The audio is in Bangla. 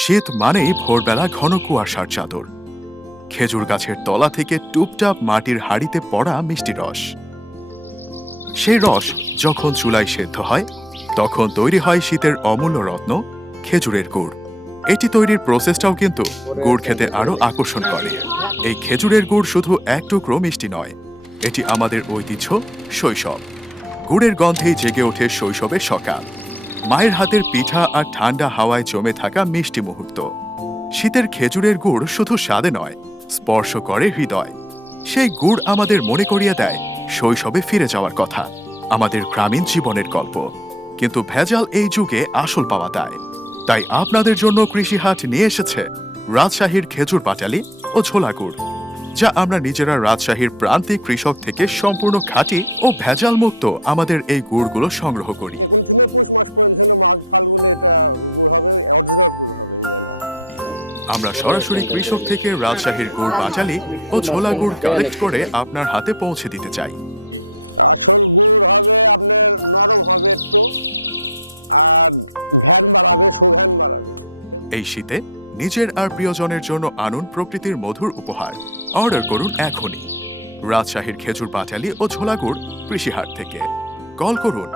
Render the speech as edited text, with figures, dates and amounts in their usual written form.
শীত মানেই ভোরবেলা ঘন কুয়াশার চাদর, খেজুর গাছের তলা থেকে টুপটাপ মাটির হাঁড়িতে পড়া মিষ্টি রস। সেই রস যখন চুলায় সেদ্ধ হয় তখন তৈরি হয় শীতের অমূল্য রত্ন খেজুরের গুড়। এটি তৈরির প্রসেসটাও কিন্তু গুড় খেতে আরো আকর্ষণ করে। এই খেজুরের গুড় শুধু এক টুকরো মিষ্টি নয়, এটি আমাদের ঐতিহ্য, শৈশব। গুড়ের গন্ধেই জেগে ওঠে শৈশবের সকাল, মায়ের হাতের পিঠা আর ঠান্ডা হাওয়ায় জমে থাকা মিষ্টি মুহূর্ত। শীতের খেজুরের গুড় শুধু স্বাদে নয়, স্পর্শ করে হৃদয়। সেই গুড় আমাদের মনে করিয়ে দেয় শৈশবে ফিরে যাওয়ার কথা, আমাদের গ্রামীণ জীবনের গল্প। কিন্তু ভেজাল এই যুগে আসল পাওয়া দায়। তাই আপনাদের জন্য কৃষি হাট নিয়ে এসেছে রাজশাহীর খেজুর পাটালি ও ছোলা গুড়, যা আমরা নিজেরা রাজশাহীর প্রান্তিক কৃষক থেকে সম্পূর্ণ খাঁটি ও ভেজাল মুক্ত আমাদের এই গুড়গুলো সংগ্রহ করি। আমরা সরাসরি কৃষক থেকে রাজশাহীর গুড় পাটালি ও ছোলা গুড় কালেক্ট করে আপনার হাতে পৌঁছে দিতে চাই। এই শীতে নিজের আর প্রিয়জনের জন্য আনুন প্রকৃতির মধুর উপহার। অর্ডার করুন এখনই রাজশাহীর খেজুর পাটালি ও ছোলা গুড় কৃষি হাট থেকে। কল করুন